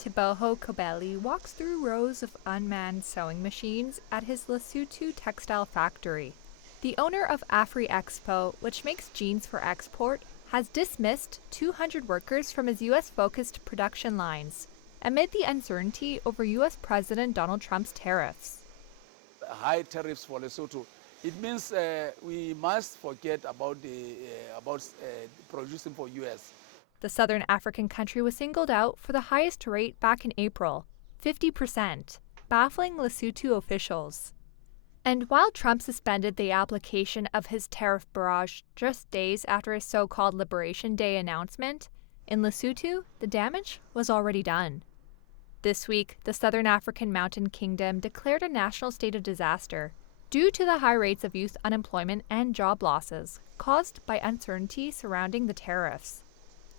Tiboho Kobeli walks through rows of unmanned sewing machines at his Lesotho textile factory. The owner of Afri Expo, which makes jeans for export, has dismissed 200 workers from his U.S.-focused production lines amid the uncertainty over U.S. President Donald Trump's tariffs. High tariffs for Lesotho, it means we must forget about producing for U.S. The southern African country was singled out for the highest rate back in April, 50%, baffling Lesotho officials. And while Trump suspended the application of his tariff barrage just days after his so-called Liberation Day announcement, in Lesotho, the damage was already done. This week, the Southern African Mountain Kingdom declared a national state of disaster due to the high rates of youth unemployment and job losses caused by uncertainty surrounding the tariffs.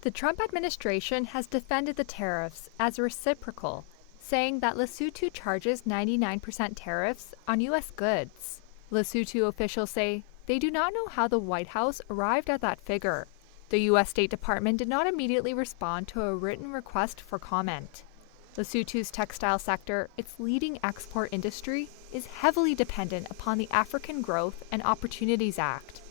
The Trump administration has defended the tariffs as reciprocal, saying that Lesotho charges 99% tariffs on U.S. goods. Lesotho officials say they do not know how the White House arrived at that figure. The U.S. State Department did not immediately respond to a written request for comment. Lesotho's textile sector, its leading export industry, is heavily dependent upon the African Growth and Opportunities Act.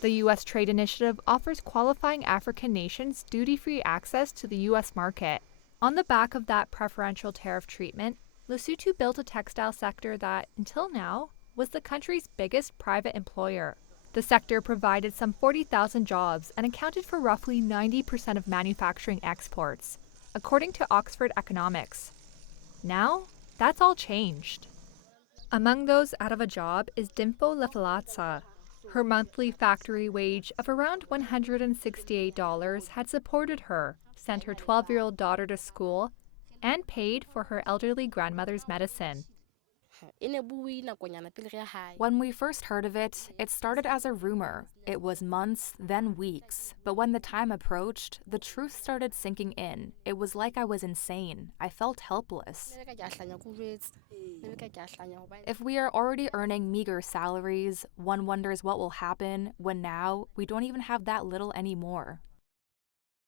The U.S. Trade Initiative offers qualifying African nations duty-free access to the U.S. market. On the back of that preferential tariff treatment, Lesotho built a textile sector that, until now, was the country's biggest private employer. The sector provided some 40,000 jobs and accounted for roughly 90% of manufacturing exports, according to Oxford Economics. Now, that's all changed. Among those out of a job is Dimpo Lefalatsa. Her monthly factory wage of around $168 had supported her, sent her 12-year-old daughter to school, and paid for her elderly grandmother's medicine. When we first heard of it, it started as a rumor. It was months, then weeks. But when the time approached, the truth started sinking in. It was like I was insane. I felt helpless. If we are already earning meager salaries, one wonders what will happen when now we don't even have that little anymore.